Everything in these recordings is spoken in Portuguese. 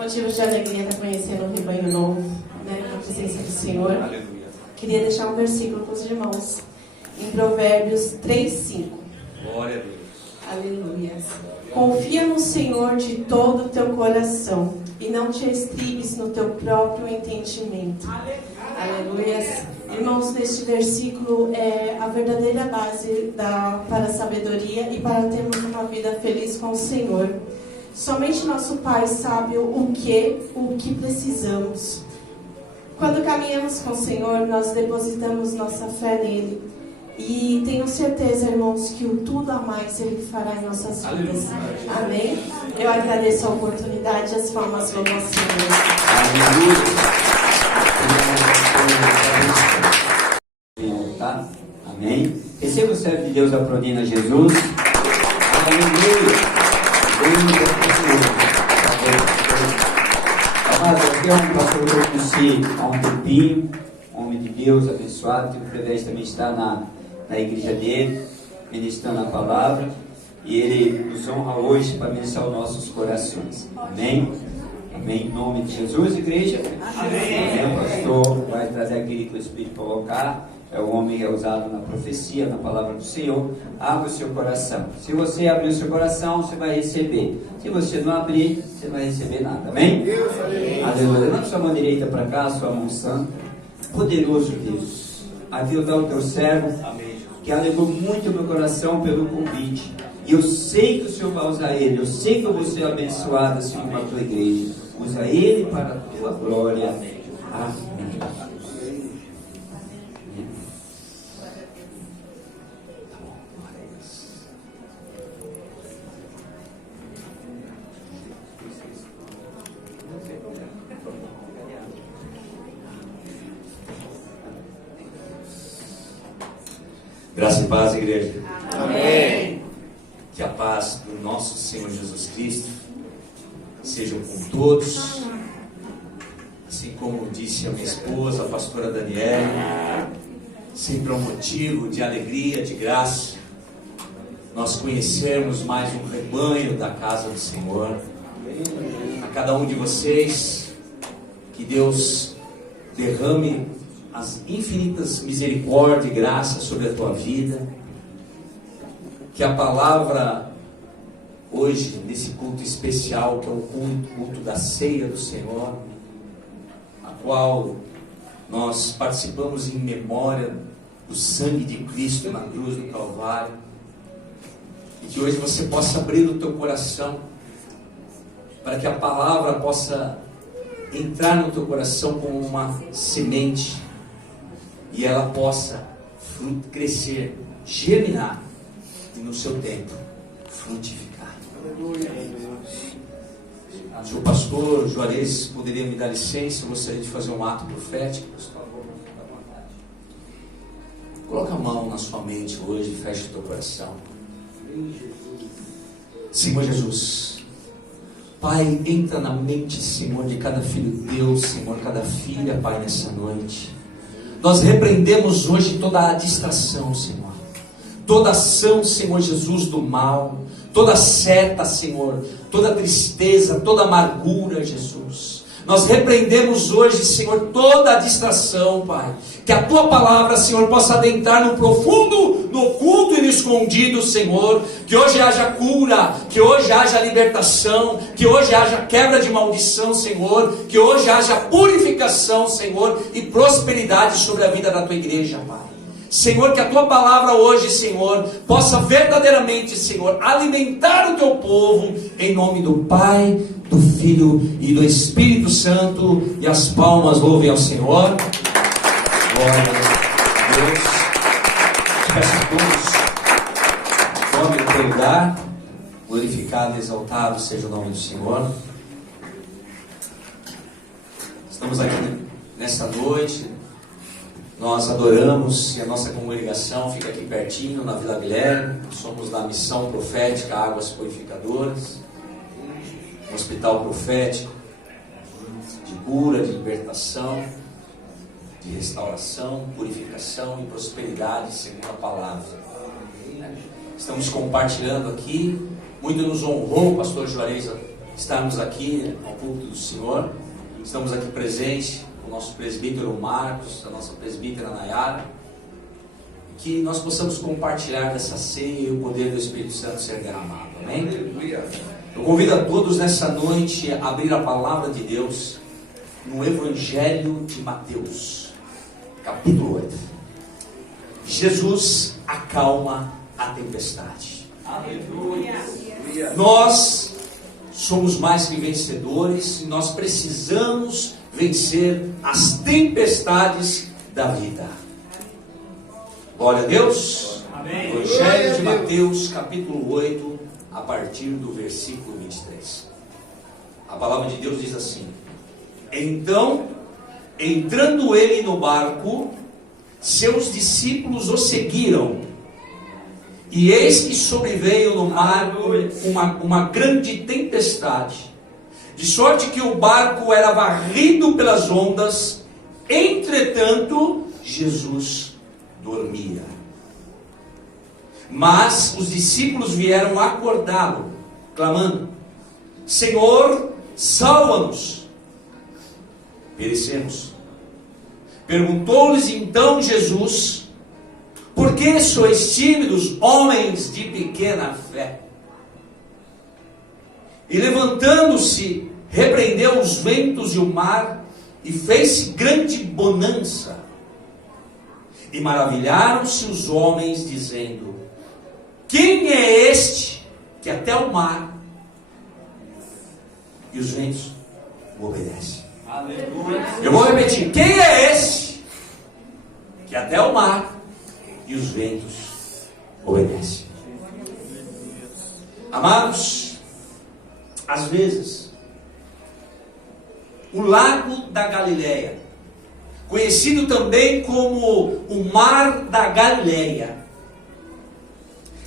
Motivos de alegria estar conhecendo um rebanho novo, né, na presença do Senhor. Aleluia. Queria deixar um versículo para os irmãos, em Provérbios 3:5. Glória a Deus. Aleluia. Confia no Senhor de todo o teu coração e não te estribes no teu próprio entendimento. Aleluia. Irmãos, neste versículo é a verdadeira base para a sabedoria e para termos uma vida feliz com o Senhor. Somente nosso Pai sabe o que precisamos. Quando caminhamos com o Senhor, nós depositamos nossa fé nele. E tenho certeza, irmãos, que o tudo a mais Ele fará em nossas vidas. Amém? Eu agradeço a oportunidade e as palmas louvam ao Senhor. Aleluia. Tá? Amém? Receba o servo de Deus, aplaudindo a Jesus. Aleluia. Amado, aqui é um pastor que eu conheci há um tempinho, homem de Deus, abençoado. Tive o privilégio também de estar na igreja dele, ministrando a palavra, e ele nos honra hoje para ministrar os nossos corações. Amém? Amém? Em nome de Jesus, igreja. Amém. O pastor vai trazer aquilo que o Espírito colocar. É o homem que é usado na profecia, na palavra do Senhor. Abra o seu coração. Se você abrir o seu coração, você vai receber. Se você não abrir, você não vai receber nada. Amém? Aleluia. Levanta sua mão direita para cá, sua mão santa. Poderoso Deus, ajuda o teu servo, que alegrou muito o meu coração pelo convite. E eu sei que o Senhor vai usar ele. Eu sei que eu vou ser abençoado, Senhor, com a tua igreja. Usa ele para a tua glória. Amém. Graça e paz, igreja. Amém. Que a paz do nosso Senhor Jesus Cristo seja com todos. Assim como disse a minha esposa, a pastora Daniela, sempre é um motivo de alegria, de graça, nós conhecermos mais um rebanho da casa do Senhor. A cada um de vocês, que Deus derrame as infinitas misericórdias e graças sobre a tua vida. Que a palavra hoje, nesse culto especial, que é o culto da ceia do Senhor, a qual nós participamos em memória do sangue de Cristo na cruz do Calvário, e que hoje você possa abrir o teu coração, para que a palavra possa entrar no teu coração como uma semente, e ela possa crescer, germinar, e no seu tempo frutificar. Se o pastor Juarez poderia me dar licença, eu gostaria de fazer um ato profético. Por favor, fica à vontade. Coloca a mão na sua mente hoje e feche o teu coração. Senhor Jesus, Pai, entra na mente, Senhor, de cada filho teu, Senhor, cada filha, Pai, nessa noite. Nós repreendemos hoje toda a distração, Senhor, toda ação, Senhor Jesus, do mal, toda seta, Senhor, toda tristeza, toda amargura, Jesus. Nós repreendemos hoje, Senhor, toda a distração, Pai. Que a Tua palavra, Senhor, possa adentrar no profundo, no oculto e no escondido, Senhor. Que hoje haja cura, que hoje haja libertação, que hoje haja quebra de maldição, Senhor. Que hoje haja purificação, Senhor, e prosperidade sobre a vida da Tua igreja, Pai. Senhor, que a Tua palavra hoje, Senhor, possa verdadeiramente, Senhor, alimentar o Teu povo, em nome do Pai, do Filho e do Espírito Santo. E as palmas louvem ao Senhor. Glória a Deus. Peço a todos, tome o teu lugar. Glorificado e exaltado seja o nome do Senhor. Estamos aqui nesta noite. Nós adoramos, e a nossa congregação fica aqui pertinho, na Vila Guilherme. Somos da Missão Profética Águas Purificadoras, um hospital profético de cura, de libertação, de restauração, purificação e prosperidade segundo a palavra. Estamos compartilhando aqui. Muito nos honrou o pastor Juarez estarmos aqui ao púlpito do Senhor. Estamos aqui presentes com o nosso presbítero Marcos, a nossa presbítera Nayara. Que nós possamos compartilhar dessa ceia e o poder do Espírito Santo ser derramado. Amém? Eu convido a todos nessa noite a abrir a palavra de Deus no Evangelho de Mateus, capítulo 8. Jesus acalma a tempestade. Aleluia. Nós somos mais que vencedores e nós precisamos vencer as tempestades da vida. Glória a Deus. Amém. Evangelho de Mateus, capítulo 8, a partir do versículo 23. A palavra de Deus diz assim: Então, entrando ele no barco, seus discípulos o seguiram. E eis que sobreveio no mar uma grande tempestade, de sorte que o barco era varrido pelas ondas. Entretanto, Jesus dormia. Mas os discípulos vieram acordá-lo, clamando: Senhor, salva-nos, perecemos. Perguntou-lhes então Jesus: Por que sois tímidos, homens de pequena fé? E levantando-se, repreendeu os ventos e o mar, e fez-se grande bonança. E maravilharam-se os homens, dizendo: Quem é este que até o mar e os ventos o obedecem? Aleluia. Eu vou repetir: Quem é este que até o mar e os ventos obedecem? Amados, às vezes, o lago da Galileia, conhecido também como o mar da Galileia,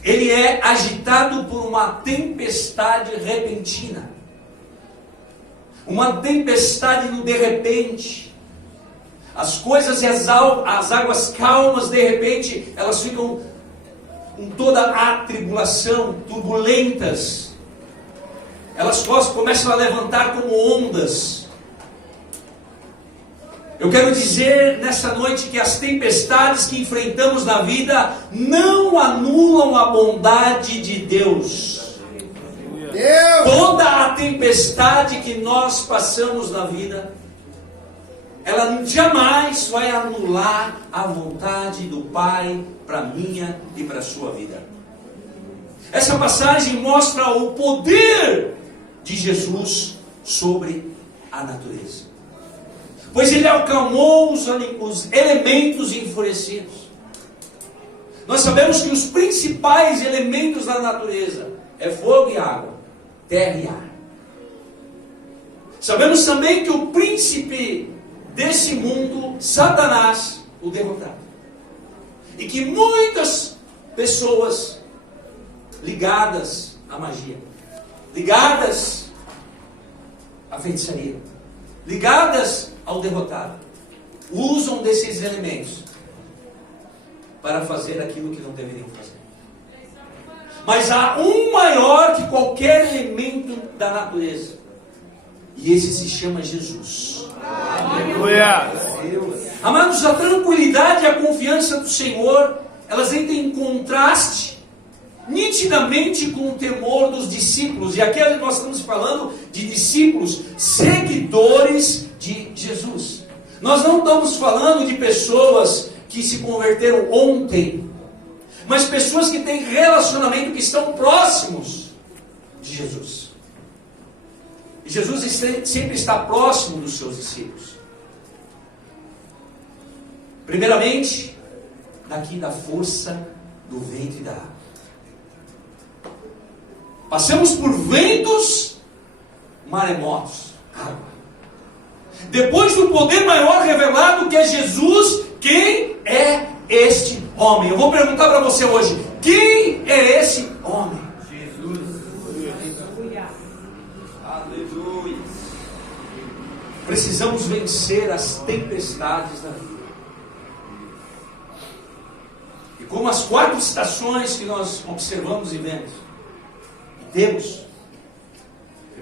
ele é agitado por uma tempestade repentina, uma tempestade no de repente. As coisas e as águas calmas, de repente, elas ficam com toda a tribulação, turbulentas. Elas começam a levantar como ondas. Eu quero dizer nessa noite que as tempestades que enfrentamos na vida não anulam a bondade de Deus. Toda a tempestade que nós passamos na vida, ela jamais vai anular a vontade do Pai para a minha e para a sua vida. Essa passagem mostra o poder de Jesus sobre a natureza, pois ele acalmou os elementos enfurecidos. Nós sabemos que os principais elementos da natureza é fogo e água, terra e ar. Sabemos também que o príncipe desse mundo, Satanás, o derrotado. E que muitas pessoas ligadas à magia, ligadas à feitiçaria, ligadas ao derrotado, usam desses elementos para fazer aquilo que não deveriam fazer. Mas há um maior que qualquer elemento da natureza, e esse se chama Jesus. Aleluia. Amados, a tranquilidade e a confiança do Senhor, elas entram em contraste nitidamente com o temor dos discípulos. E aqui nós estamos falando de discípulos, seguidores de Jesus. Nós não estamos falando de pessoas que se converteram ontem, mas pessoas que têm relacionamento, que estão próximos de Jesus. E Jesus sempre está próximo dos seus discípulos. Primeiramente, daqui da força do vento e da água. Passamos por ventos, maremotos, água. Depois do poder maior revelado que é Jesus, quem é este homem? Eu vou perguntar para você hoje: quem é esse homem? Aleluia. Precisamos vencer as tempestades da vida. E como as 4 estações que nós observamos e vemos, e temos: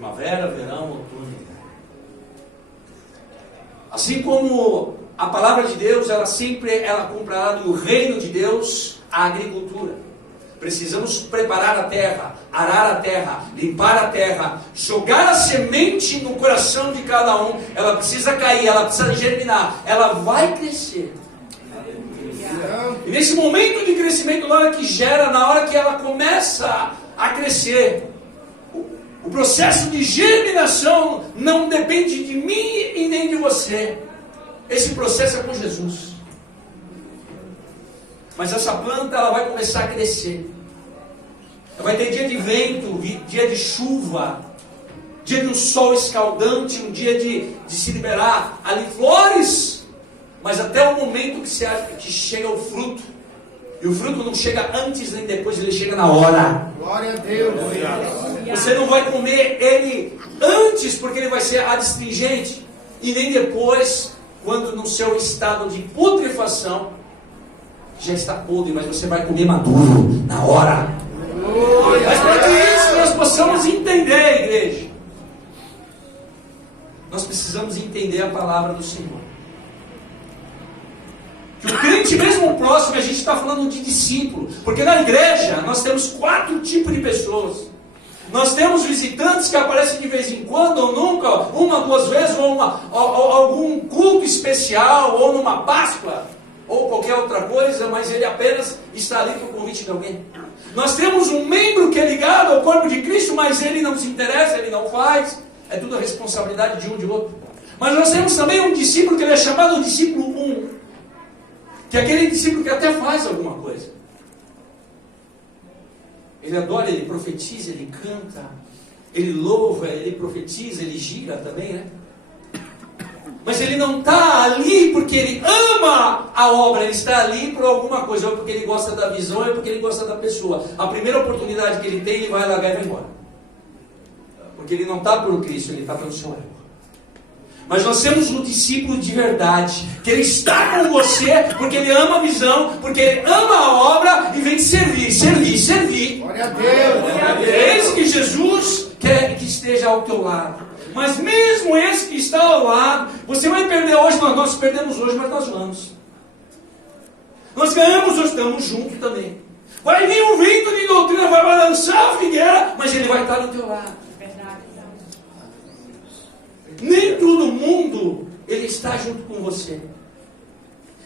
primavera, verão, outono. Assim como a palavra de Deus, ela comprará do reino de Deus a agricultura. Precisamos preparar a terra, arar a terra, limpar a terra, jogar a semente no coração de cada um. Ela precisa cair, ela precisa germinar, ela vai crescer. E nesse momento de crescimento, na hora que gera, na hora que ela começa a crescer, o processo de germinação não depende de mim e nem de você. Esse processo é com Jesus. Mas essa planta, ela vai começar a crescer. Vai ter dia de vento, dia de chuva, dia de um sol escaldante, um dia de se liberar ali flores. Mas até o momento que chega o fruto. E o fruto não chega antes nem depois, ele chega na hora. Glória a Deus. Você não vai comer ele antes, porque ele vai ser adstringente. E nem depois, quando no seu estado de putrefação já está podre, mas você vai comer maduro, na hora. Mas para que isso nós possamos entender, igreja, nós precisamos entender a palavra do Senhor. Que o crente mesmo próximo, a gente está falando de discípulo, porque na igreja nós temos 4 tipos de pessoas. Nós temos visitantes que aparecem de vez em quando, ou nunca, 1, 2 vezes, ou algum culto especial, ou numa Páscoa, ou qualquer outra coisa, mas ele apenas está ali por convite de alguém. Nós temos um membro que é ligado ao corpo de Cristo, mas ele não se interessa, ele não faz, é tudo a responsabilidade de um de outro. Mas nós temos também um discípulo que ele é chamado discípulo 1, que é aquele discípulo que até faz alguma coisa. Ele adora, ele profetiza, ele canta, ele louva, ele profetiza, ele gira também, né? Mas ele não está ali porque ele ama a obra, ele está ali por alguma coisa, ou porque ele gosta da visão, ou porque ele gosta da pessoa. A primeira oportunidade que ele tem, ele vai largar e vai embora. Porque ele não está por Cristo, ele está pelo seu ego. Mas nós temos um discípulo de verdade, que ele está com você, porque ele ama a visão, porque ele ama a obra e vem servir. Glória a Deus. Eis que Jesus quer que esteja ao teu lado. Mas mesmo esse que está ao lado, você vai perder hoje, nós perdemos hoje, mas nós vamos. Nós ganhamos hoje, estamos juntos também. Vai vir um vento de doutrina, vai balançar a figueira, mas ele vai estar do teu lado. Dentro do mundo, ele está junto com você.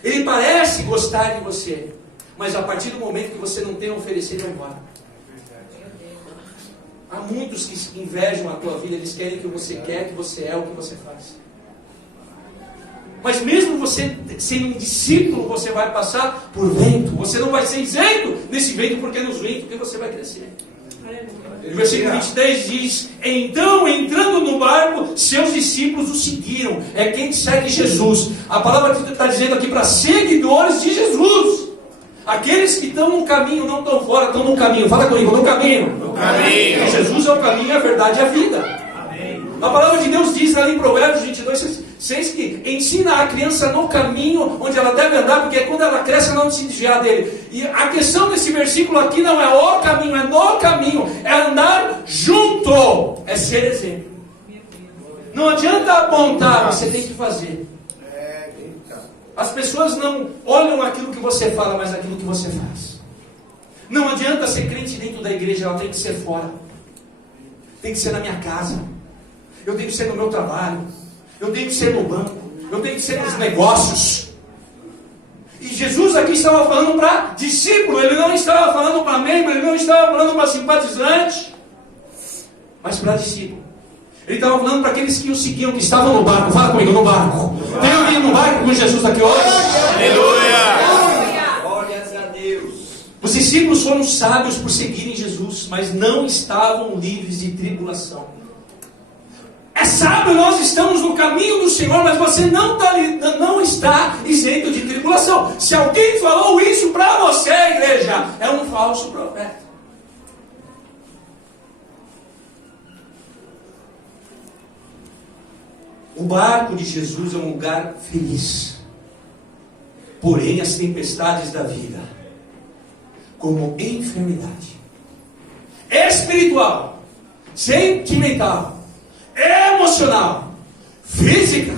Ele parece gostar de você, mas a partir do momento que você não tem a oferecer, ele vai embora. Há muitos que invejam a tua vida, eles querem que você quer, que você é o que você faz. Mas mesmo você sendo um discípulo, você vai passar por vento. Você não vai ser isento nesse vento, porque nos ventos que você vai crescer. No versículo 23 diz: então, entrando no barco, seus discípulos o seguiram. É quem segue Jesus. A palavra está dizendo aqui para seguidores de Jesus. Aqueles que estão no caminho, não estão fora, estão no caminho. Fala comigo, no caminho. No caminho. Jesus é o caminho, a verdade e a vida. Amém. A palavra de Deus diz ali em Provérbios 22:6 que ensina a criança no caminho onde ela deve andar, porque quando ela cresce ela não se desviar dele. E a questão desse versículo aqui não é o caminho, é no caminho, é andar junto, é ser exemplo. Não adianta apontar, você tem que fazer. As pessoas não olham aquilo que você fala, mas aquilo que você faz. Não adianta ser crente dentro da igreja, ela tem que ser fora. Tem que ser na minha casa. Eu tenho que ser no meu trabalho. Eu tenho que ser no banco. Eu tenho que ser nos negócios. E Jesus aqui estava falando para discípulo. Ele não estava falando para membro. Ele não estava falando para simpatizante. Mas para discípulo. Ele estava falando para aqueles que o seguiam, que estavam no barco. Fala comigo, no barco. Tem alguém no barco com Jesus aqui hoje? Aleluia! Glórias a Deus. Os discípulos foram sábios por seguirem Jesus, mas não estavam livres de tribulação. É sábio, nós estamos no caminho do Senhor, mas você não está isento de tribulação. Se alguém falou isso para você, igreja, é um falso profeta. O barco de Jesus é um lugar feliz. Porém, as tempestades da vida, como enfermidade espiritual, sentimental, emocional, física,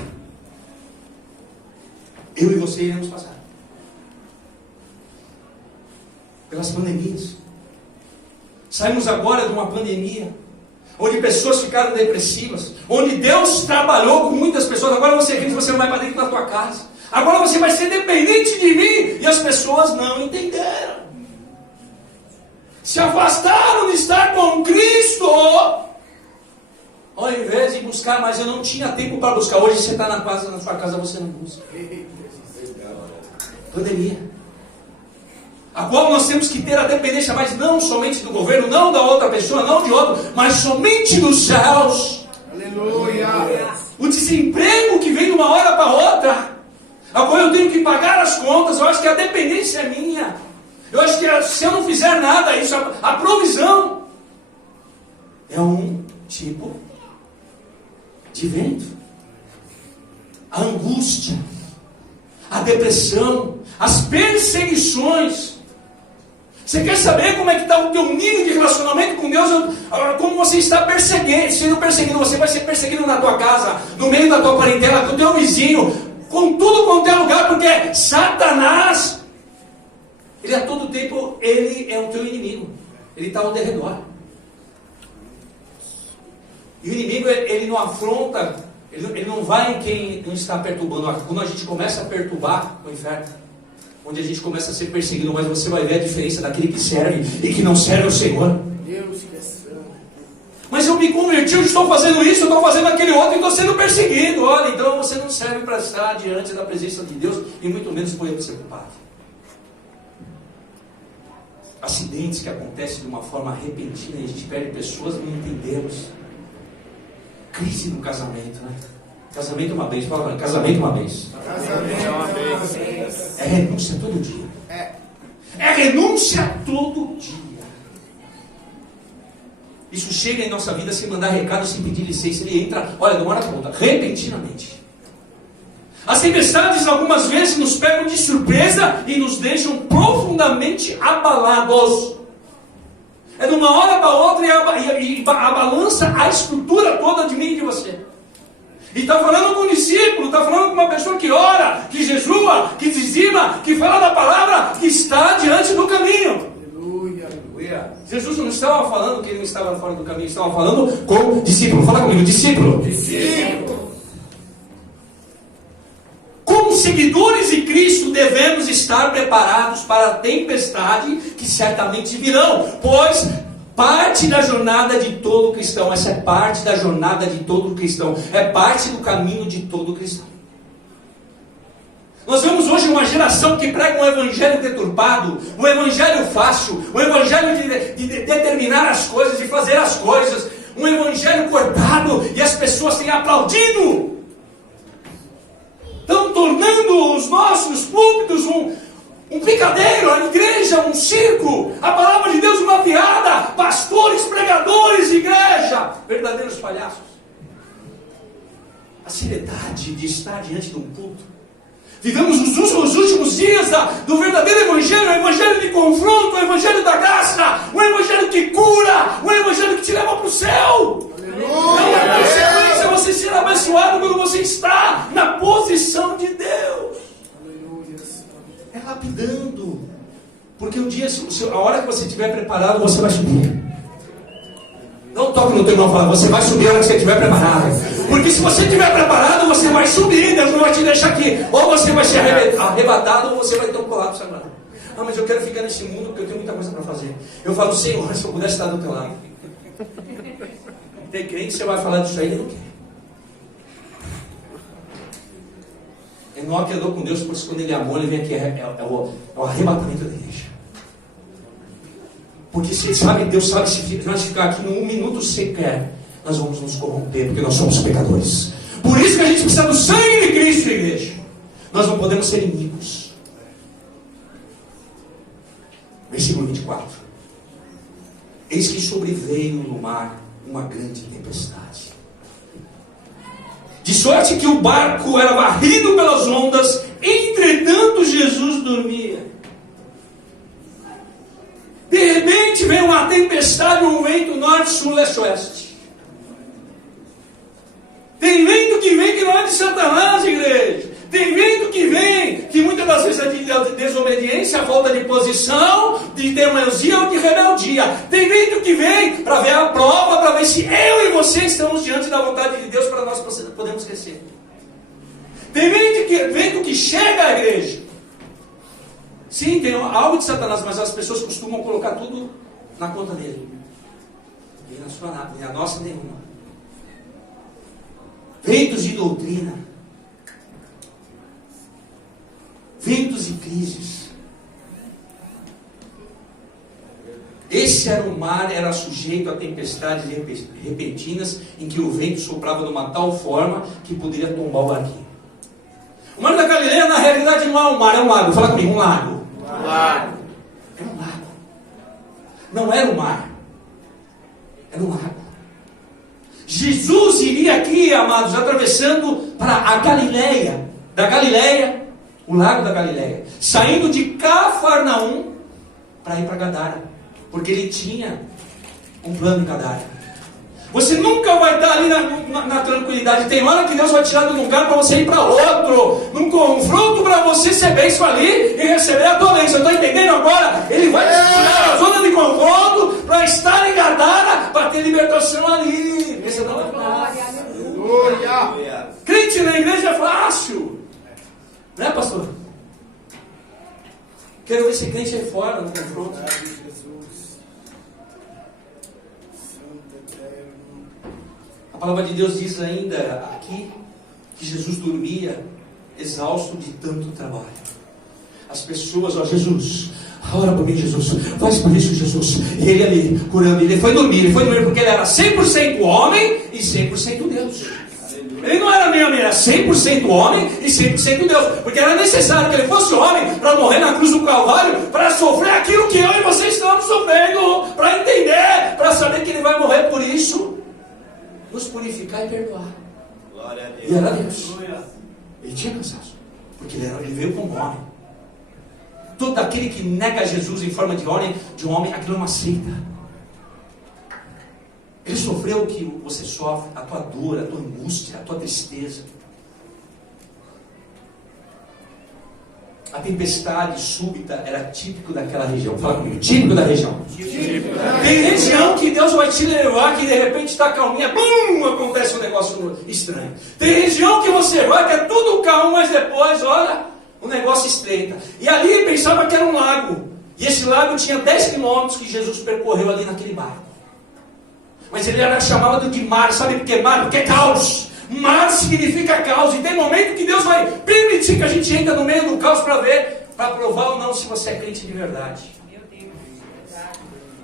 eu e você iremos passar pelas pandemias. Saímos agora de uma pandemia onde pessoas ficaram depressivas, onde Deus trabalhou com muitas pessoas. Agora você vive, você não vai para dentro da tua casa. Agora você vai ser dependente de mim. E as pessoas não entenderam. Se afastaram de estar com Cristo. Ao invés de buscar, mas eu não tinha tempo para buscar. Hoje você está na sua casa, você não busca. Pandemia. A qual nós temos que ter a dependência, mas não somente do governo, não da outra pessoa, não de outro, mas somente dos céus. Aleluia. O desemprego que vem de uma hora para outra, a qual eu tenho que pagar as contas, eu acho que a dependência é minha. Eu acho que se eu não fizer nada, isso, a provisão é um tipo de vento. A angústia, a depressão, as perseguições. Você quer saber como é que está o teu nível de relacionamento com Deus? Como você está sendo perseguido? Você vai ser perseguido na tua casa, no meio da tua parentela, com o teu vizinho, com tudo quanto é lugar, porque Satanás, ele a todo tempo, ele é o teu inimigo. Ele está ao derredor. E o inimigo, ele não afronta, ele não vai em quem não está perturbando. Quando a gente começa a perturbar o inferno, onde a gente começa a ser perseguido, mas você vai ver a diferença daquele que serve e que não serve ao Senhor. Deus que é santo. Mas eu me converti, eu estou fazendo isso, eu estou fazendo aquele outro e estou sendo perseguido. Olha, então você não serve para estar diante da presença de Deus e muito menos por ele ser culpado. Acidentes que acontecem de uma forma repentina e a gente perde pessoas, não entendemos. Crise no casamento, né? Casamento é uma vez, fala, casamento é uma vez. Casamento é uma vez. É renúncia todo dia. É renúncia todo dia. Isso chega em nossa vida sem mandar recado, sem pedir licença. Ele entra, olha, de uma hora para outra, repentinamente. As tempestades algumas vezes nos pegam de surpresa e nos deixam profundamente abalados. É de uma hora para outra e balança a estrutura toda de mim e de você. E está falando com um discípulo, está falando com uma pessoa que ora, que jejua, que dizima, que fala da palavra, que está diante do caminho. Aleluia, aleluia. Jesus não estava falando que ele não estava fora do caminho, estava falando com discípulo. Fala comigo, discípulo. Discípulo. Como seguidores de Cristo, devemos estar preparados para a tempestade que certamente virão, pois parte da jornada de todo cristão, essa é parte da jornada de todo cristão, é parte do caminho de todo cristão. Nós vemos hoje uma geração que prega um evangelho deturpado, um evangelho fácil, um evangelho de determinar as coisas, de fazer as coisas, um evangelho cortado, e as pessoas têm aplaudido. Estão tornando os nossos púlpitos um picadeiro, a igreja, um circo, a palavra de Deus uma piada, pastores, pregadores de igreja, verdadeiros palhaços. A seriedade de estar diante de um culto. Vivemos os últimos dias do verdadeiro evangelho, o evangelho de confronto, o evangelho da graça, o evangelho que cura, o evangelho que te leva para o céu. Não é consequência você ser abençoado quando você está na posição de Deus. É lapidando. Porque um dia, a hora que você estiver preparado, você vai subir. Não toque no teu irmão e fala, você vai subir a hora que você estiver preparado. Porque se você estiver preparado, você vai subir. Deus não vai te deixar aqui. Ou você vai ser arrebatado, ou você vai ter um colapso agora. Ah, mas eu quero ficar nesse mundo porque eu tenho muita coisa para fazer. Eu falo, Senhor, se eu pudesse estar do teu lado. Tem crente que você vai falar disso aí, ele não quer. Enoque andou com Deus, por isso quando ele amou, ele vem aqui, é o arrebatamento da igreja. Porque se sabe, Deus sabe, se nós ficar aqui num minuto sequer, nós vamos nos corromper, porque nós somos pecadores. Por isso que a gente precisa do sangue de Cristo, igreja. Nós não podemos ser inimigos. Versículo 24. Eis que sobreveio no mar uma grande tempestade, de sorte que o barco era varrido pelas ondas, entretanto Jesus dormia. De repente veio uma tempestade, um vento norte, sul, leste, oeste. de Satanás, igreja. Tem vento que vem, que muitas das vezes é de desobediência, falta de posição, de teimosia ou de rebeldia. Tem vento que vem para ver a prova, para ver se eu e você estamos diante da vontade de Deus para nós podermos crescer. Tem vento que chega à igreja. Sim, tem algo de Satanás, mas as pessoas costumam colocar tudo na conta dele. E na sua nada, nem a nossa nenhuma. Ventos de doutrina. Ventos de crises. Esse era o mar, era sujeito a tempestades repentinas, em que o vento soprava de uma tal forma que poderia tombar o barquinho. O mar da Galileia, na realidade, não é um mar, é um lago. Fala comigo, um lago. Lago. Era um lago. Não era um mar. Era um lago. Jesus iria aqui, amados, atravessando para a Galileia. Da Galileia, o lago da Galileia. Saindo de Cafarnaum para ir para Gadara. Porque ele tinha um plano em Gadara. Você nunca vai estar ali na tranquilidade. Tem hora que Deus vai tirar de um lugar para você ir para outro. Num confronto para você ser bênção ali e receber a tua bênção. Estou entendendo agora? Ele vai te tirar da zona de confronto para estar em Gadara, para ter libertação ali. Esse não é Aleluia. crente na igreja é fácil. Né, pastor? Quero ver se crente aí fora no confronto. A palavra de Deus diz ainda aqui que Jesus dormia exausto de tanto trabalho. As pessoas, ó Jesus, ora por mim, Jesus, faz por isso, Jesus. E ele ali, curando, ele foi dormir porque ele era 100% homem e 100% Deus. Ele não era meio, era 100% homem e 100% Deus. Porque era necessário que ele fosse homem para morrer na cruz do Calvário, para sofrer aquilo que eu e você estamos sofrendo, para entender, para saber que ele vai morrer por isso, nos purificar e perdoar. Glória a Deus. E era Deus. Ele tinha cansaço, porque ele veio como homem. Todo aquele que nega Jesus em forma de homem, aquilo é uma seita. Ele sofreu o que você sofre, a tua dor, a tua angústia, a tua tristeza. A tempestade súbita era típico daquela região. Fala comigo, típico da região. Tem região que Deus vai te levar, que de repente está calminha, bum, acontece um negócio estranho. Tem região que você vai, que é tudo calmo, mas depois, olha, o negócio estreita. E ali ele pensava que era um lago. E esse lago tinha 10 quilômetros que Jesus percorreu ali naquele barco. Mas ele era chamado de mar. Sabe por que mar? Porque é caos. Mar significa caos. E tem momento que Deus vai permitir que a gente entre no meio do caos para ver, para provar ou não se você é crente de verdade. Meu Deus.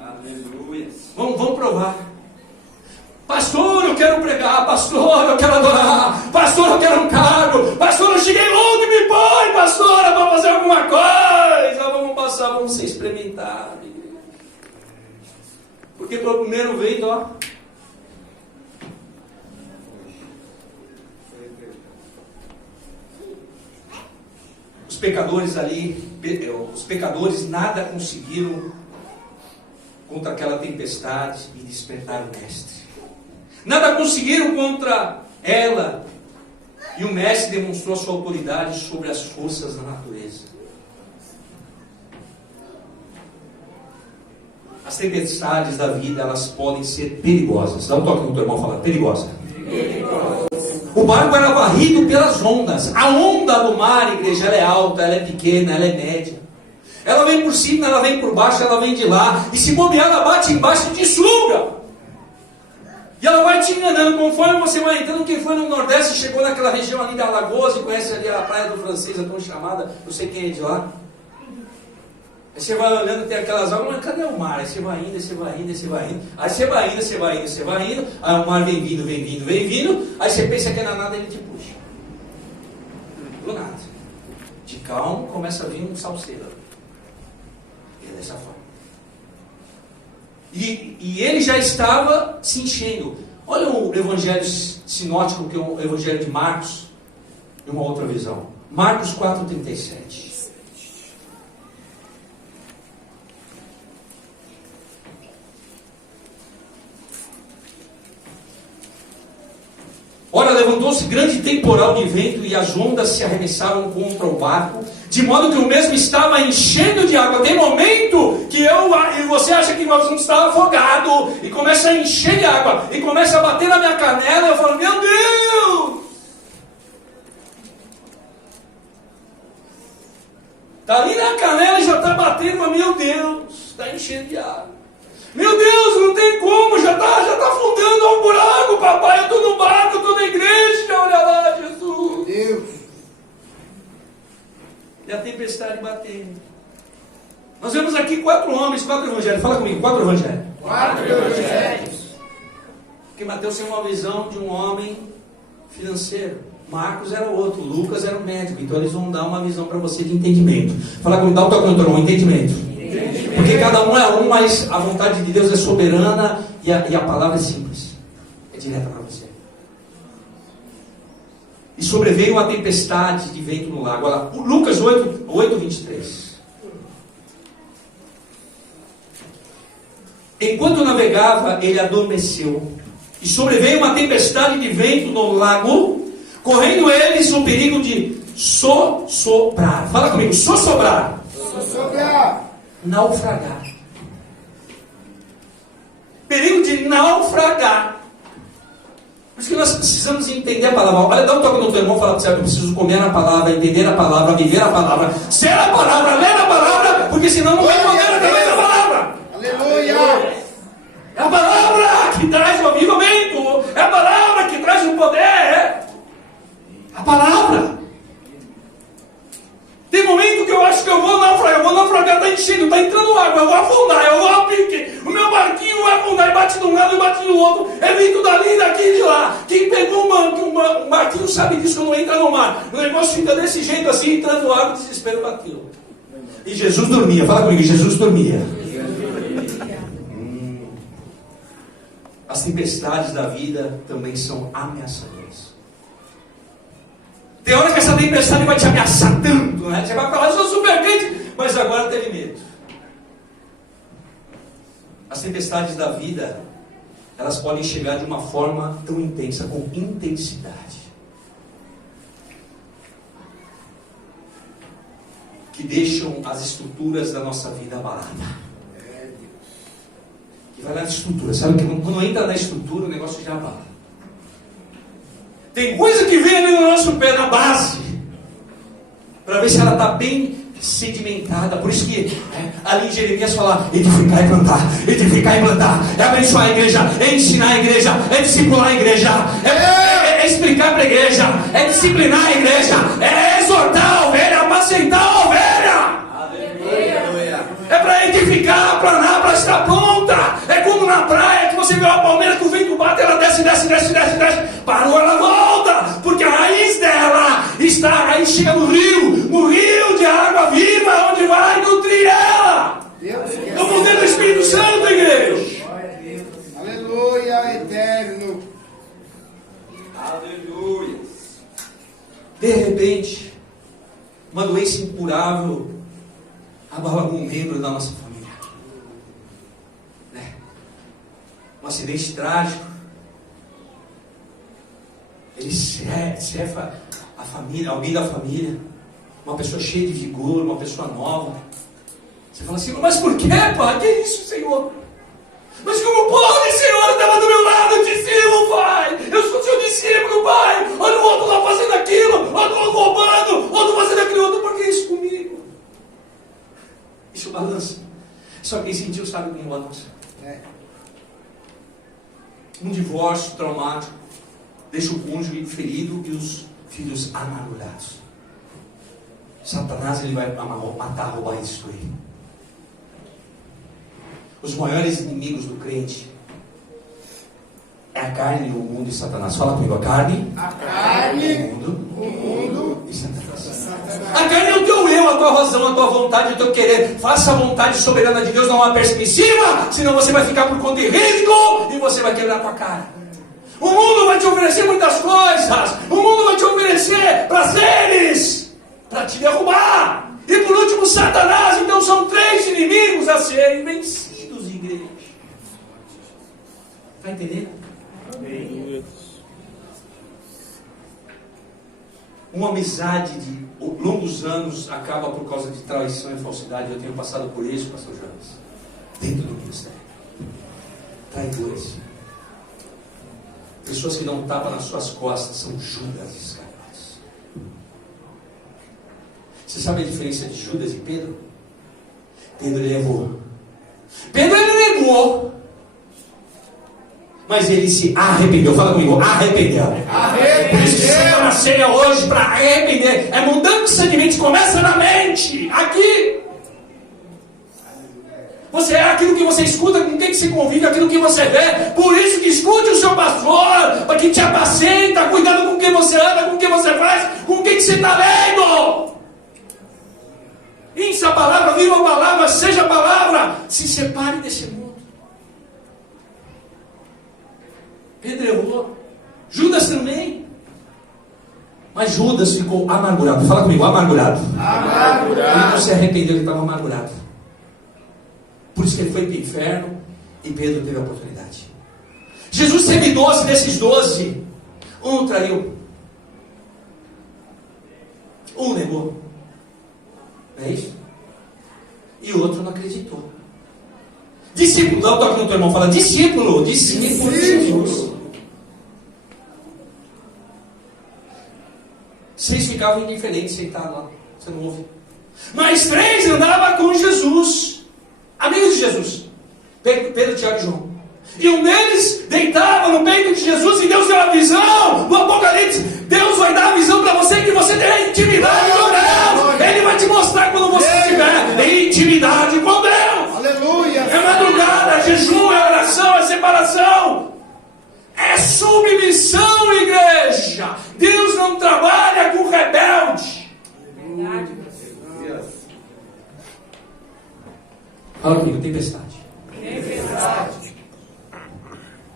Aleluia. Vamos provar. Pastor, eu quero pregar. Pastor, eu quero adorar. Pastor, eu quero um cargo. Pastor, eu cheguei onde me põe. Pastora, vamos fazer alguma coisa. Vamos passar, vamos ser experimentados. Porque pelo primeiro veio, ó. Os pecadores ali, os pecadores nada conseguiram contra aquela tempestade e despertar o mestre. Nada conseguiram contra ela. E o mestre demonstrou a sua autoridade sobre as forças da natureza. As tempestades da vida, elas podem ser perigosas. Dá um toque no teu irmão e fala, perigosa. O barco era varrido pelas ondas. A onda do mar, igreja, ela é alta, ela é pequena, ela é média. Ela vem por cima, ela vem por baixo, ela vem de lá. E se bobear, ela bate embaixo e te suga. E ela vai te enganando. Conforme você vai entrando, quem foi no Nordeste, chegou naquela região ali da Alagoas e conhece ali a Praia do Francês, a tão chamada, não sei quem é de lá. Aí você vai olhando, tem aquelas águas, mas cadê o mar? Aí você vai indo, aí você vai indo, aí você vai indo. Aí você vai indo, você vai indo, você vai indo. Aí o mar vem vindo, vem vindo, vem vindo. Aí você pensa que é na nada, ele te puxa. Do nada. De calmo, começa a vir um salseiro. E é dessa forma. E ele já estava se enchendo. Olha o evangelho sinótico, que é o evangelho de Marcos, e uma outra visão. Marcos 4,37. Ora, levantou-se grande temporal de vento e as ondas se arremessaram contra o barco, de modo que o mesmo estava enchendo de água. Tem momento que e você acha que nós vamos estar afogados, e começa a encher de água, e começa a bater na minha canela, eu falo, meu Deus! Está ali na canela e já está batendo, mas meu Deus, está enchendo de água. Meu Deus, não tem como, já está afundando um buraco, papai, eu estou no barco, estou na igreja, olha lá, Jesus. Deus. E a tempestade batendo. Nós vemos aqui 4 homens, 4 evangelhos, fala comigo, 4 evangelhos. 4 evangelhos. Porque Mateus tem uma visão de um homem financeiro, Marcos era outro, Lucas era um médico, então eles vão dar uma visão para você de entendimento. Fala comigo, dá um toque no teu irmão, entendimento. Porque cada um é um, mas a vontade de Deus é soberana e a palavra é simples. É direta para você. E sobreveio uma tempestade de vento no lago. Olha lá, Lucas 8, 23. Enquanto navegava, ele adormeceu. E sobreveio uma tempestade de vento no lago, correndo eles o perigo de sossobrar. Fala comigo, sossobrar. Sossobrar. Naufragar. Perigo de naufragar. Por isso que nós precisamos entender a palavra. Olha, dá um toque no teu irmão e fala para você, eu preciso comer a palavra, entender a palavra, viver a palavra, ser a palavra, ler a palavra, porque senão não vai poder através da palavra. Aleluia. É a palavra que traz o avivamento. É a palavra que traz o poder. É a palavra. Tem momento que eu acho que eu vou naufragar, está enchendo, está entrando água, eu vou afundar, eu vou a pique, o meu barquinho vai afundar, e bate de um lado e bate do outro, é vento dali, daqui e de lá. Quem pegou um barquinho sabe disso quando entra no mar. O negócio fica desse jeito assim, entrando água, desespero bateu. E Jesus dormia, fala comigo, Jesus dormia. As tempestades da vida também são ameaçadoras. Tem hora que essa tempestade vai te ameaçar tanto, né? Você vai falar, eu sou super crente, mas agora teve medo. As tempestades da vida, elas podem chegar de uma forma tão intensa, com intensidade, que deixam as estruturas da nossa vida abaladas. Que vai na estrutura, sabe que quando entra na estrutura, o negócio já abala. Tem coisa que vem ali no nosso pé, na base, para ver se ela está bem sedimentada. Por isso que ali em Jeremias fala, edificar e plantar, edificar e plantar, é abençoar a igreja, é ensinar a igreja, é discipular a igreja, é explicar para a igreja, é disciplinar a igreja, é exortar a ovelha, apacentar a ovelha. É para edificar, planar, para estar pronta. É como na praia que você vê uma palmeira que o vento bate, ela desce, parou, ela volta, porque a raiz dela está, aí chega no rio de água viva, onde vai nutrir ela. No poder do Espírito Santo, igreja. Aleluia, eterno. Aleluia. De repente, uma doença incurável abala algum membro da nossa família, né? Um acidente trágico, ele cefa a família, alguém da família, uma pessoa cheia de vigor, uma pessoa nova. Você fala assim, mas por que, pai? Que isso, Senhor? Mas como pode, Senhor? Estava do meu lado, eu te sirvo, pai. Eu sou seu discípulo, pai. Olha o outro lá fazendo aquilo, olha o outro roubando, outro fazendo aquilo, outro, por que isso comigo? Isso balança. Só quem sentiu sabe como balança. Um divórcio traumático deixa o cônjuge ferido e os filhos amargurados. Satanás, ele vai matar, roubar e destruir. Os maiores inimigos do crente é a carne, o mundo e Satanás. Fala comigo, a carne, o mundo e Satanás. A carne é o teu eu, a tua razão, a tua vontade, o teu querer. Faça a vontade soberana de Deus, não há perspectiva, senão você vai ficar por conta de risco e você vai quebrar a tua cara. O mundo vai te oferecer muitas coisas, o mundo vai te oferecer prazeres para te derrubar. E por último, Satanás. Então são 3 inimigos a serem vencidos, igreja. Está entendendo? Uma amizade de longos anos acaba por causa de traição e falsidade. Eu tenho passado por isso, pastor Jonas, dentro do ministério. Traidores. Pessoas que dão tapa nas suas costas, são Judas Iscariotes. Você sabe a diferença de Judas e Pedro? Pedro ele errou. Pedro ele negou, mas ele se arrependeu. Fala comigo, arrependeu. Por isso que você está na ceia hoje para arrepender. É mudança de mente, começa na mente, aqui. Você é aquilo que você escuta, com quem que você convive, aquilo que você vê. Por isso que escute o seu pastor, para que te apacenta, cuidado com quem você anda, com quem você faz, com quem que você está lendo. Insa a palavra, viva a palavra, seja a palavra. Se separe desse mundo. Pedro errou, Judas também. Mas Judas ficou amargurado. Fala comigo, amargurado. Ele não se arrependeu, ele estava amargurado. Por isso que ele foi para o inferno e Pedro teve a oportunidade. Jesus teve 12, desses 12, um traiu, um negou. Não é isso? E o outro não acreditou. Discípulo, dá um toque no teu irmão, fala discípulo de Jesus. 6 ficavam indiferentes, sentados lá, você não ouve. Mas 3 andavam com Jesus. Amigos de Jesus, Pedro, Tiago e João. E um deles deitava no peito de Jesus e Deus deu a visão. No Apocalipse, Deus vai dar a visão para você que você terá intimidade com Deus. Ele vai te mostrar quando você tiver intimidade com Deus. Aleluia. É madrugada, é jejum, é oração, é separação. É submissão, igreja. Deus não trabalha com rebelde. Verdade. Fala comigo, tempestade.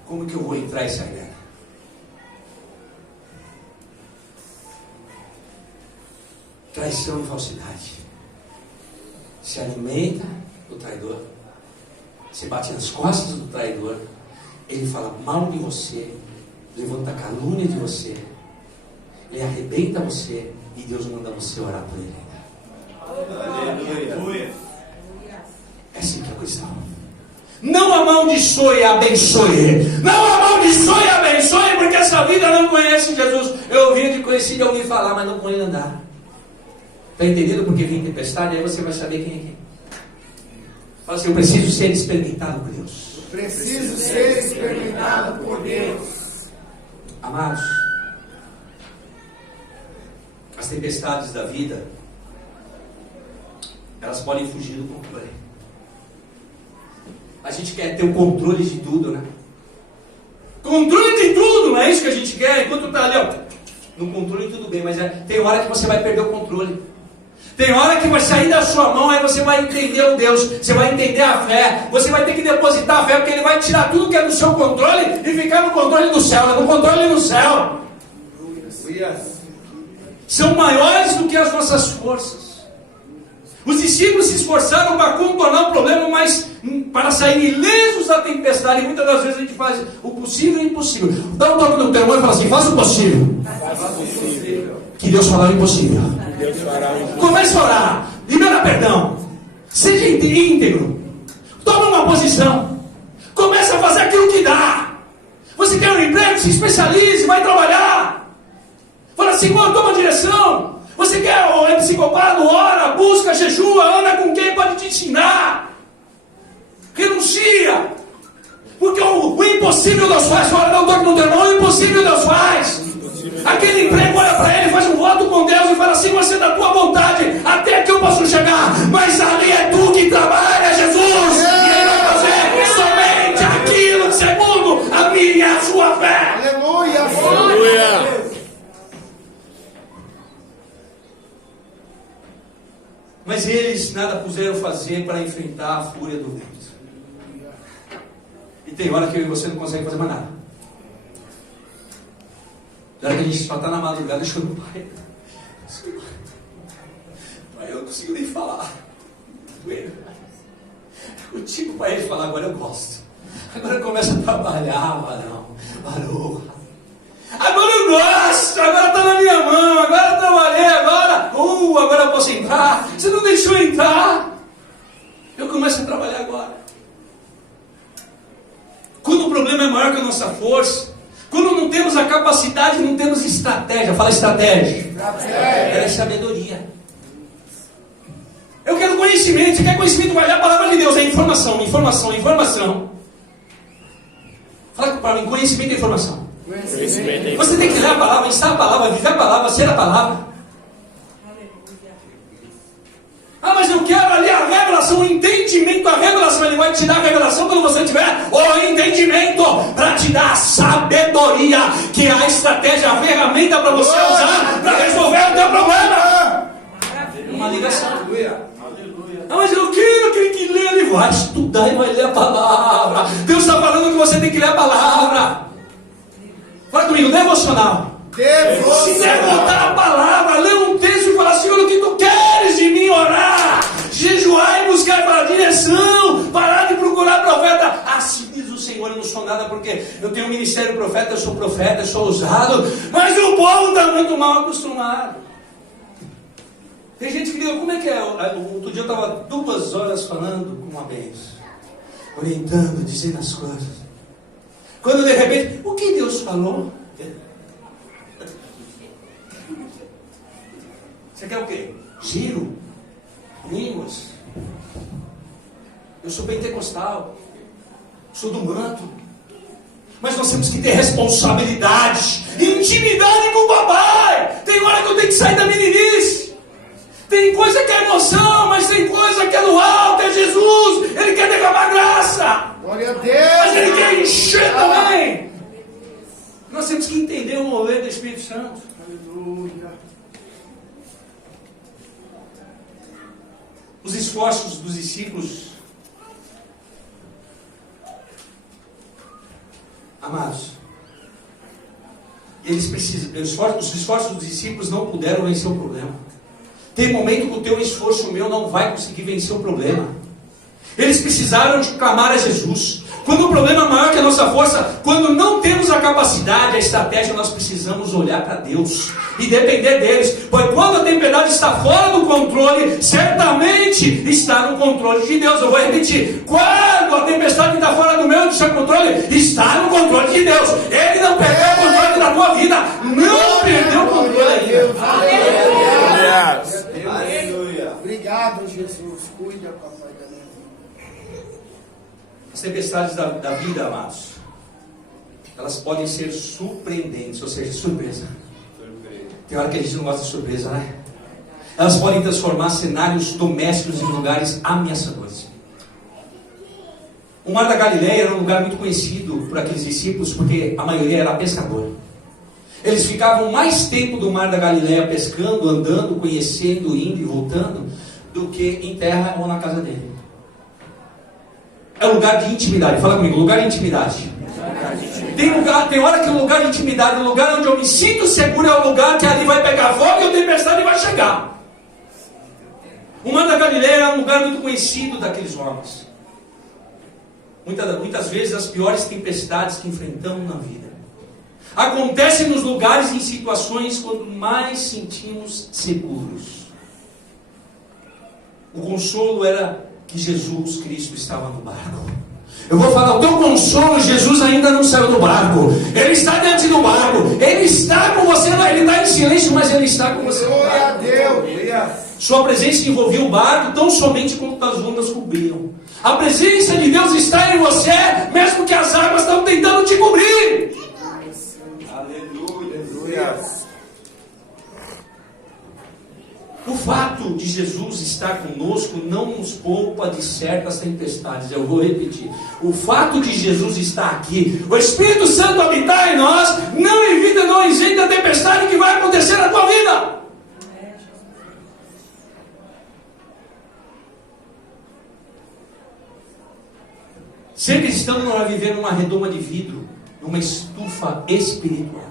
Como que eu vou entrar essa guerra? Traição e falsidade. Se alimenta do traidor. Se bate nas costas do traidor. Ele fala mal de você. Levanta calúnia de você. Ele arrebenta você. E Deus manda você orar por ele. Aleluia. É assim que é a questão. Não amaldiçoe, abençoe. Não amaldiçoe, abençoe, porque essa vida não conhece Jesus. Eu ouvi de conhecido, eu ouvi falar, mas não conheço andar. Está entendendo porque vem tempestade? Aí você vai saber quem é quem. Fala assim, eu preciso ser experimentado por Deus. Eu preciso ser experimentado por Deus. Amados, as tempestades da vida, elas podem fugir do controle. A gente quer ter o controle de tudo, né? Controle de tudo, não é isso que a gente quer? Enquanto está ali, ó, no controle tudo bem, mas tem hora que você vai perder o controle. Tem hora que vai sair da sua mão, aí você vai entender o Deus, você vai entender a fé, você vai ter que depositar a fé, porque Ele vai tirar tudo que é do seu controle e ficar no controle do céu, no controle do céu. São maiores do que as nossas forças. Os discípulos se esforçaram para contornar o problema, mas para sair ilesos da tempestade. E muitas das vezes a gente faz o possível e o impossível. Dá um toque no teu irmão e fala assim, faça o possível. Que Deus fará o impossível. Comece a orar, libera perdão, seja íntegro, toma uma posição, comece a fazer aquilo que dá. Você quer um emprego, se especialize, vai trabalhar. Fala assim, toma direção. Você quer é psicopata, ora, busca, jejua, anda com quem pode te ensinar. Renuncia. Porque o impossível Deus faz. Fala, não toque no teu irmão, o impossível Deus faz. Aquele emprego, olha para ele, faz um voto com Deus e fala assim, vai ser da tua vontade, até que eu posso chegar. Mas ali é tu que trabalha, Jesus. E Ele vai fazer somente aquilo segundo a minha e a sua fé. Aleluia. Aleluia. Mas eles nada puderam fazer para enfrentar a fúria do vento. E tem hora que eu e você não consegue fazer mais nada. Já que a gente só está na madrugada chorando, pai. Pai, eu não consigo nem falar. Contigo, pai, ele falar, agora eu gosto. Agora começa a trabalhar, varão. Varou. Agora eu gosto, agora está na minha mão, agora está possa entrar, você não deixou entrar. Eu começo a trabalhar agora. Quando o problema é maior que a nossa força, quando não temos a capacidade, não temos estratégia. Fala estratégia. Ela é sabedoria. Eu quero conhecimento. Você quer conhecimento? Vai ler a palavra de Deus. É informação, informação, informação. Fala para mim, conhecimento é informação. Você tem que ler a palavra, estar a palavra, viver a palavra, ser a palavra. Ah, mas eu quero ali a revelação, o entendimento, a revelação. Ele vai te dar a revelação quando você tiver o entendimento, para te dar a sabedoria, que é a estratégia, a ferramenta para você usar para resolver o teu problema. Uma ligação. Ah, mas eu quero que leia. Ele vai estudar e vai ler a palavra. Deus está falando que você tem que ler a palavra. Fala comigo, devocional. Se devotar a palavra, ler um texto e falar: Senhor, o que tu queres de mim? Orar, jejuar e buscar para a direção, parar de procurar profeta. Assim diz o Senhor: eu não sou nada porque eu tenho um ministério profeta, eu sou usado, mas o povo está muito mal acostumado. Tem gente que diz: como é que é? Outro dia eu estava 2 horas falando com uma benção, orientando, dizendo as coisas. Quando de repente, o que Deus falou? Você quer o quê? Giro? Línguas? Eu sou pentecostal. Sou do manto. Mas nós temos que ter responsabilidade, intimidade com o papai. Tem hora que eu tenho que sair da meninice. Tem coisa que é emoção, mas tem coisa que é do alto, é Jesus. Ele quer derramar graça. Glória a Deus. Mas ele quer encher também. Nós temos que entender o mover do Espírito Santo. Aleluia. Os esforços dos discípulos, amados, os esforços dos discípulos não puderam vencer o problema. Tem momento que o teu esforço, o meu, não vai conseguir vencer o problema. Eles precisaram de clamar a Jesus. Quando o problema é maior que a nossa força, quando não temos a capacidade, a estratégia, nós precisamos olhar para Deus e depender deles. Pois quando a tempestade está fora do controle, certamente está no controle de Deus. Eu vou repetir: quando a tempestade está fora do meu e do seu controle, está no controle de Deus. Ele não perdeu o controle da tua vida. Não perdeu o controle ainda. Aleluia. Obrigado, Jesus. Cuida, papai. As tempestades da vida, amados, elas podem ser surpreendentes, ou seja, surpresa. Tem hora que a gente não gosta de surpresa, né? Elas podem transformar cenários domésticos em lugares ameaçadores. O Mar da Galileia era um lugar muito conhecido por aqueles discípulos, porque a maioria era pescador. Eles ficavam mais tempo do Mar da Galileia pescando, andando, conhecendo, indo e voltando, do que em terra ou na casa dele. É lugar de intimidade. Fala comigo, lugar de intimidade. Tem hora que o lugar de intimidade, o lugar onde eu me sinto seguro, é o lugar que ali vai pegar fogo e a tempestade vai chegar. O Mar da Galileia é um lugar muito conhecido daqueles homens. Muitas vezes as piores tempestades que enfrentamos na vida acontecem nos lugares e em situações quando mais sentimos seguros. O consolo era que Jesus Cristo estava no barco. Eu vou falar: o teu consolo, Jesus ainda não saiu do barco. Ele está dentro do barco. Ele está com você. Ele está em silêncio, mas Ele está com você no barco. Glória a Deus. Sua presença envolvia o barco tão somente quanto as ondas cobriam. A presença de Deus está em você, mesmo que as águas estão tentando te cobrir. Aleluia. O fato de Jesus estar conosco não nos poupa de certas tempestades. Eu vou repetir: o fato de Jesus estar aqui, o Espírito Santo habitar em nós, não evita, não isenta a tempestade que vai acontecer na tua vida. Ser cristão não é viver numa redoma de vidro, numa estufa espiritual.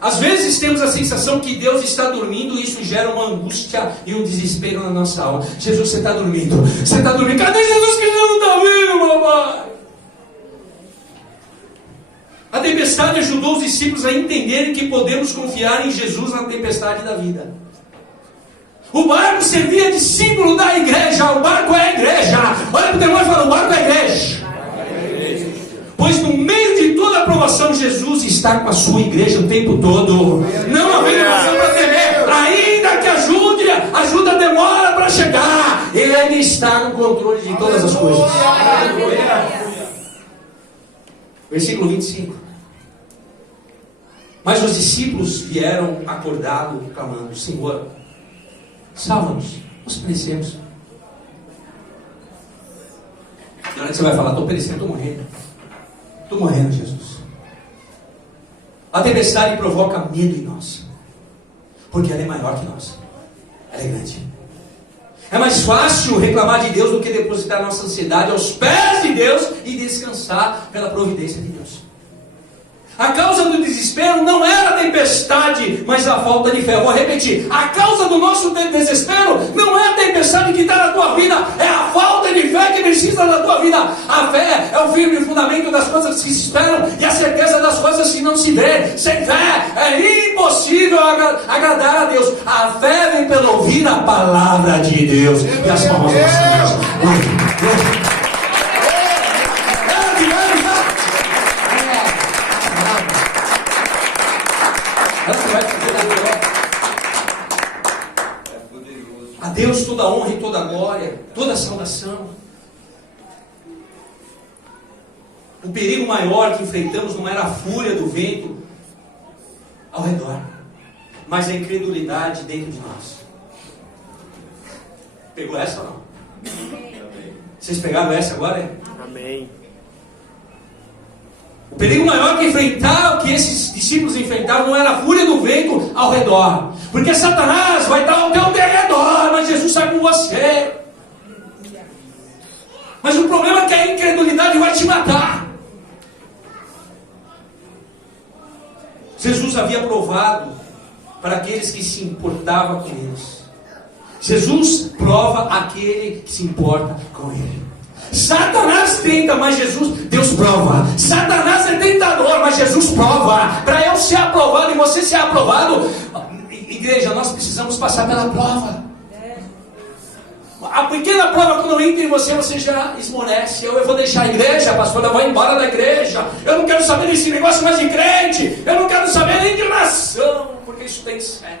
Às vezes temos a sensação que Deus está dormindo e isso gera uma angústia e um desespero na nossa alma. Jesus, você está dormindo. Você está dormindo. Cadê Jesus que não está vindo, papai? A tempestade ajudou os discípulos a entenderem que podemos confiar em Jesus na tempestade da vida. O barco servia de símbolo da igreja. O barco é a igreja. Olha para o teu irmão e fala: o barco é a igreja. Pois no meio de toda a provação, Jesus está com a sua igreja o tempo todo. Não havia razão para temer. Ainda que ajuda demora para chegar, Ele está no controle de todas as coisas. Versículo 25. Mas os discípulos vieram acordado, clamando: Senhor, salva-nos, nós perecemos. Na hora que você vai falar: estou perecendo, estou morrendo. Estou morrendo, Jesus. A tempestade provoca medo em nós, porque ela é maior que nós. Ela é grande. É mais fácil reclamar de Deus do que depositar nossa ansiedade aos pés de Deus e descansar pela providência de Deus. A causa do desespero não era a tempestade, mas a falta de fé. Eu vou repetir: a causa do nosso desespero não é a tempestade que está na tua vida, é a falta de fé que precisa na tua vida. A fé é o firme fundamento das coisas que se esperam e a certeza das coisas que não se vê. Sem fé é impossível agradar a Deus. A fé vem pelo ouvir a palavra de Deus. E as palmas do Senhor. A Deus toda a honra e toda a glória, toda a saudação. O perigo maior que enfrentamos não era a fúria do vento ao redor, mas a incredulidade dentro de nós. Pegou essa ou não? Vocês pegaram essa agora? Amém. O perigo maior que esses discípulos enfrentavam não era a fúria do vento ao redor, porque Satanás vai estar ao teu derredor, mas Jesus está com você. Mas o problema é que a incredulidade vai te matar. Jesus havia provado para aqueles que se importavam com eles. Jesus prova aquele que se importa com ele. Satanás tenta, mas Deus prova. Satanás é tentador, mas Jesus prova. Para eu ser aprovado e você ser aprovado, igreja, nós precisamos passar pela prova. A pequena prova, quando entra em você, você já esmorece. Eu vou deixar a igreja, pastor, eu vou embora da igreja. Eu não quero saber desse negócio mais de crente. Eu não quero saber nem de nação, porque isso tem seta.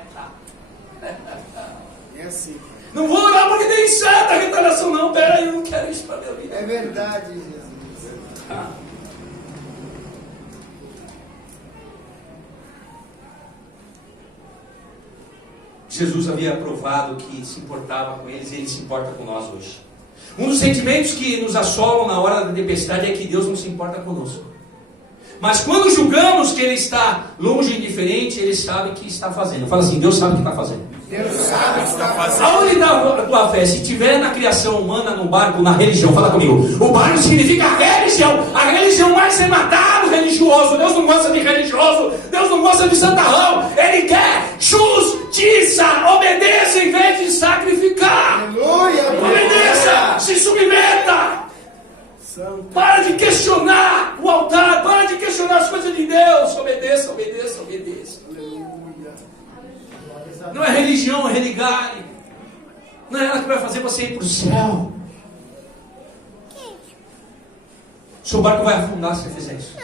É assim. Não vou orar porque tem seta, retaliação. Não, peraí, eu não quero isso para minha vida. É verdade, Jesus. Jesus havia provado que se importava com eles e Ele se importa com nós hoje. Um dos sentimentos que nos assolam na hora da tempestade é que Deus não se importa conosco. Mas quando julgamos que Ele está longe e indiferente, Ele sabe o que está fazendo. Fala assim: Deus sabe o que está fazendo. Deus sabe o que está fazendo. Aonde está a tua fé? Se estiver na criação humana, no barco, na religião, fala comigo. O barco significa religião. A religião mais ser matado religioso. Deus não gosta de religioso. Deus não gosta de santarrão. Ele quer justiça. Obedeça em vez de sacrificar. Aleluia. Obedeça. Se submeta. Para de questionar o altar. Para de questionar as coisas de Deus. Obedeça, obedeça, obedeça. Não é religião, é religare. Não é ela que vai fazer você ir para o céu. Seu barco vai afundar se você fizer isso.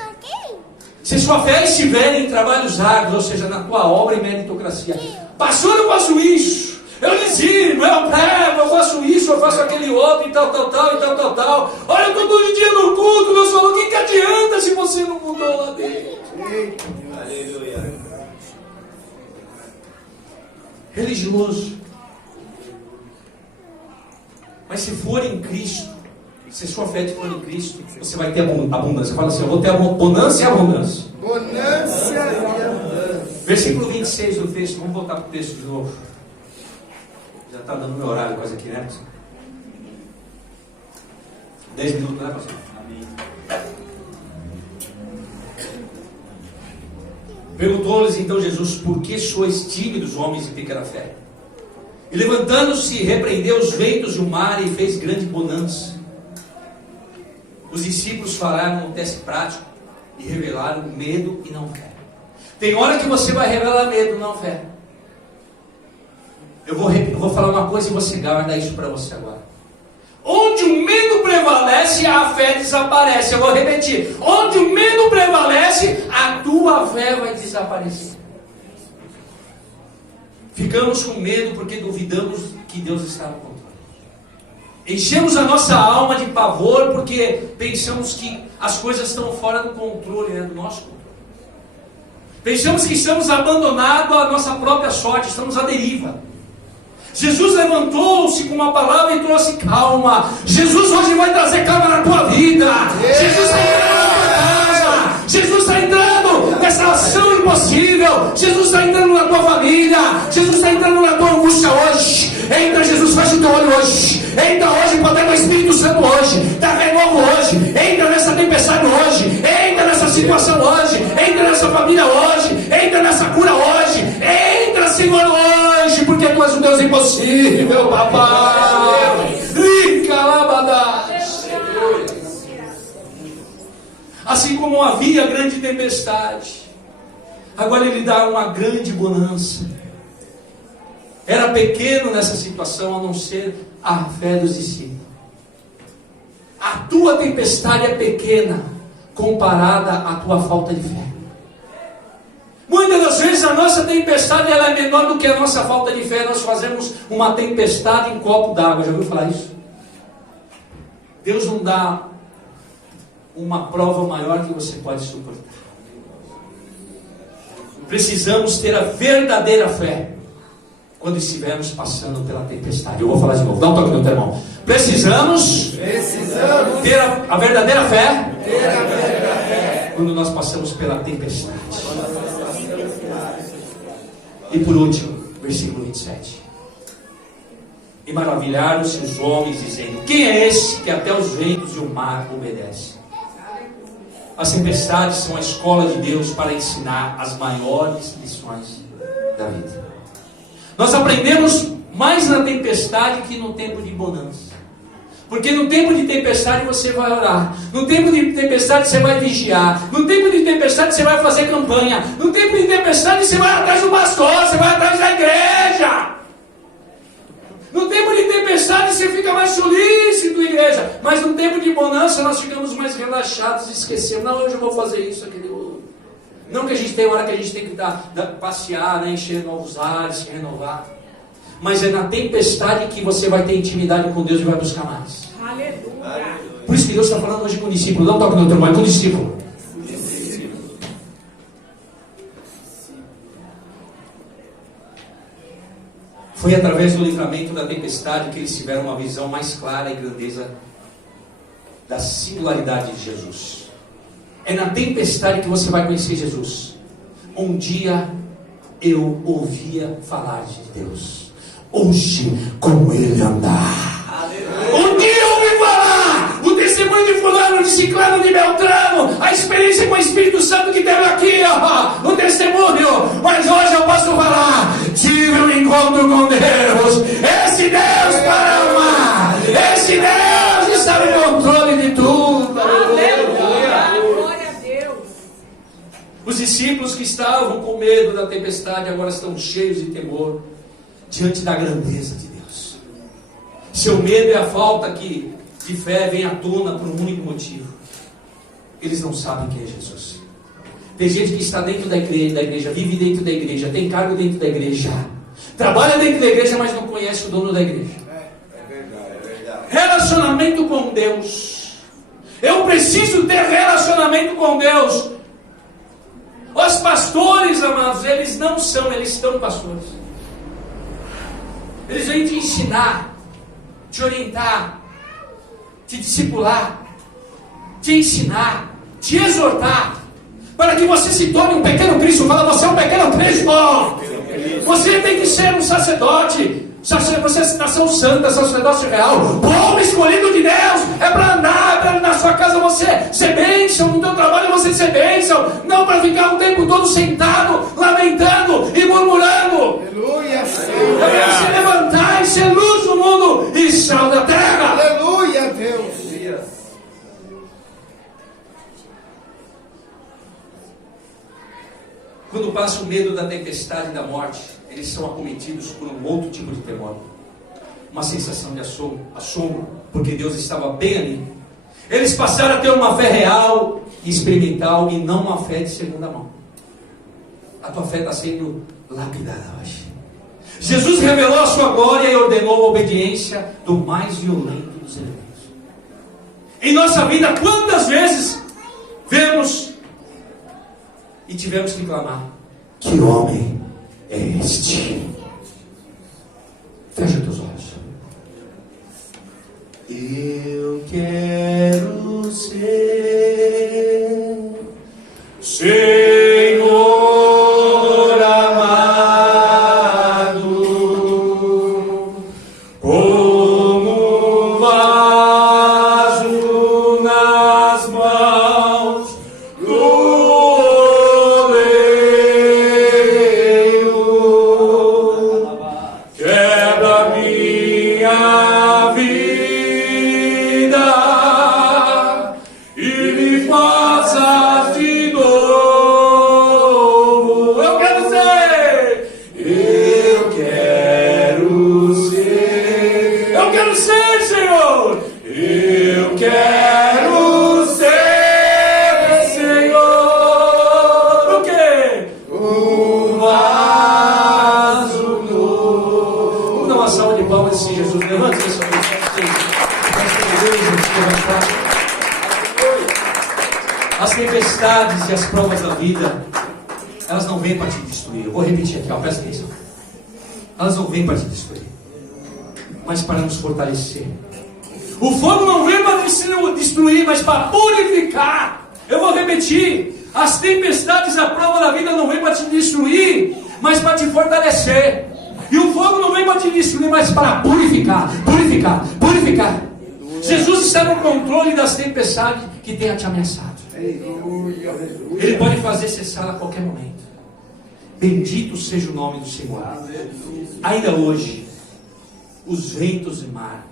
Se sua fé estiver em trabalhos árduos, ou seja, na tua obra e meritocracia. Pastor, eu faço isso. Eu dizimo, eu prego, eu faço isso, eu faço aquele outro, e tal. Olha, eu estou todo dia no culto, Deus falou: o que adianta se você não mudou lá dentro? Aleluia. Religioso. Mas se for em Cristo, se sua fé for em Cristo, você vai ter abundância. Fala assim: eu vou ter bonança e abundância. Bonança e abundância. Versículo 26 do texto. Vamos voltar para o texto de novo. Já está dando meu horário quase aqui, né? 10 minutos, né, pastor? Amém. Perguntou-lhes então Jesus: por que sois tímidos, homens de pequena fé? E levantando-se, repreendeu os ventos do mar e fez grande bonança. Os discípulos falaram um teste prático e revelaram medo e não fé. Tem hora que você vai revelar medo, não fé. Eu vou falar uma coisa e você guarda isso para você agora. Onde o medo prevalece, a fé desaparece. Eu vou repetir. Onde o medo prevalece, a tua fé vai desaparecer. Ficamos com medo porque duvidamos que Deus está no controle. Enchemos a nossa alma de pavor porque pensamos que as coisas estão fora do controle, do nosso controle. Pensamos que estamos abandonados à nossa própria sorte, estamos à deriva. Jesus levantou-se com uma palavra e trouxe calma. Jesus hoje vai trazer calma na tua vida. Jesus está entrando na tua casa. Jesus está entrando nessa ação impossível. Jesus está entrando na tua família. Jesus está entrando na tua angústia hoje. Entra, Jesus, fecha o teu olho hoje. Entra hoje, poder do Espírito Santo hoje. Dá renovo hoje. Entra nessa tempestade hoje. Entra nessa situação hoje. Entra nessa família hoje. Entra nessa cura hoje. Entra, Senhor, hoje. Porque tu és um Deus impossível, papai. Assim como havia grande tempestade, agora ele dá uma grande bonança. Era pequeno nessa situação, a não ser a fé dos discípulos. A tua tempestade é pequena comparada à tua falta de fé. Muitas das vezes a nossa tempestade ela é menor do que a nossa falta de fé. Nós fazemos uma tempestade em copo d'água. Já ouviu falar isso? Deus não dá uma prova maior que você pode suportar. Precisamos ter a verdadeira fé quando estivermos passando pela tempestade. Eu vou falar de novo, dá um toque no teu irmão. Precisamos ter a verdadeira fé quando nós passamos pela tempestade. E por último, versículo 27. E maravilharam-se os homens, dizendo: quem é esse que até os ventos e o mar obedecem? As tempestades são a escola de Deus para ensinar as maiores lições da vida. Nós aprendemos mais na tempestade que no tempo de bonança. Porque no tempo de tempestade você vai orar. No tempo de tempestade você vai vigiar. No tempo de tempestade você vai fazer campanha. No tempo de tempestade você vai atrás do pastor. Você vai atrás da igreja. No tempo de tempestade você fica mais solícito, igreja. Mas no tempo de bonança nós ficamos mais relaxados e esquecemos. Não, hoje eu vou fazer isso, aquele outro. Não que a gente tem hora que a gente tem que passear, encher novos ares, se renovar. Mas é na tempestade que você vai ter intimidade com Deus e vai buscar mais. Aleluia. Por isso que Deus está falando hoje com o discípulo. Não toque no outro, mas com o discípulo. Foi através do livramento da tempestade que eles tiveram uma visão mais clara e grandeza da singularidade de Jesus. É na tempestade que você vai conhecer Jesus. Um dia eu ouvia falar de Deus. Hoje, com ele andar. Um dia eu ouvi falar o testemunho de fulano, de ciclano, de beltrano, a experiência com o Espírito Santo que teve aqui, o testemunho. Mas hoje eu posso falar, tive um encontro com Deus. Esse Deus para amar, esse Deus está no controle de tudo. Aleluia. Glória a Deus. Os discípulos que estavam com medo da tempestade agora estão cheios de temor diante da grandeza de Deus. Seu medo é a falta de fé vem à tona por um único motivo. Eles não sabem quem é Jesus. Tem gente que está dentro da igreja, vive dentro da igreja, tem cargo dentro da igreja, trabalha dentro da igreja, mas não conhece o dono da igreja. É verdade. Relacionamento com Deus. Eu preciso ter relacionamento com Deus. Os pastores, amados, eles não são, eles estão pastores. Eles vêm te ensinar, te orientar, te discipular, te ensinar, te exortar, para que você se torne um pequeno Cristo. Fala, você é um pequeno Cristo. Você tem que ser um sacerdote. Você é nação santa, sacerdócio real, povo escolhido de Deus. É para andar, para na sua casa você ser bênção, no teu trabalho você ser bênção, não para ficar o tempo todo sentado, lamentando e murmurando. Aleluia. É para você levantar e ser luz do mundo e sal da terra. Aleluia, Deus. Quando quando passa o medo da tempestade e da morte, eles são acometidos por um outro tipo de temor. Uma sensação de assombro, porque Deus estava bem ali. Eles passaram a ter uma fé real e experimental e não uma fé de segunda mão. A tua fé está sendo lapidada hoje. Jesus revelou a sua glória e ordenou a obediência do mais violento dos elementos. Em nossa vida, quantas vezes vemos e tivemos que clamar: que homem é este? Fecha teus olhos. Eu quero ser Senhor amado, como um vaso nas mãos do oleiro. Quebra minha vida e me faça de novo. Eu quero ser, Senhor. Eu quero ser, Senhor. O quê? Um vaso novo. Vamos dar uma salva de palmas assim, Jesus. Levante essa mão. As tempestades e as provas da vida, elas não vêm para te destruir. Eu vou repetir aqui, ó, presta atenção. Elas não vêm para te destruir, mas para nos fortalecer. O fogo não vem para destruir, mas para purificar. Eu vou repetir. As tempestades e a prova da vida não vêm para te destruir, mas para te fortalecer. E o fogo não vem para te destruir, mas para purificar. Purificar. Jesus está no controle das tempestades que tenha te ameaçado. Ele pode fazer cessar a qualquer momento. Bendito seja o nome do Senhor. Ainda hoje, os ventos e mar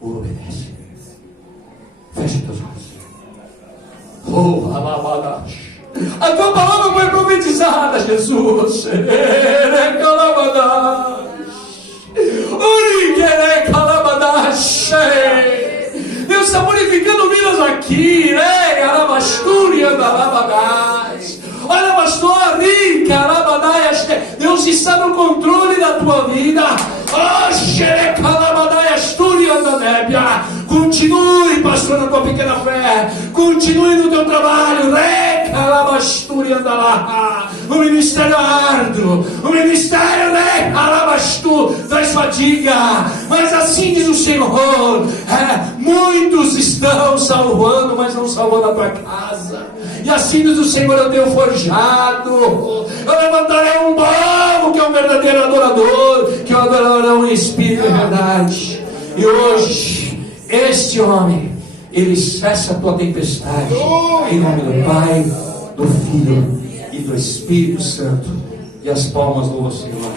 o obedecem. Feche teus olhos. Oh, Alabadash. A tua palavra foi profetizada, Jesus. Deus está purificando vidas aqui, né? Olha, pastor, Deus está no controle da tua vida. Continue, pastor, na tua pequena fé. Continue no teu trabalho. O ministério árduo, o ministério traz fadiga, mas assim diz o Senhor: muitos estão salvando, mas não salvando a tua casa. E assim diz o Senhor: eu tenho forjado, eu levantarei um povo que é um verdadeiro adorador, que adorarão em espírito e verdade. E hoje, este homem, ele cessa a tua tempestade, em nome do Pai, do Filho e do Espírito Santo. E as palmas louvam o Senhor.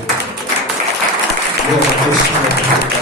Glória a Deus, Senhor.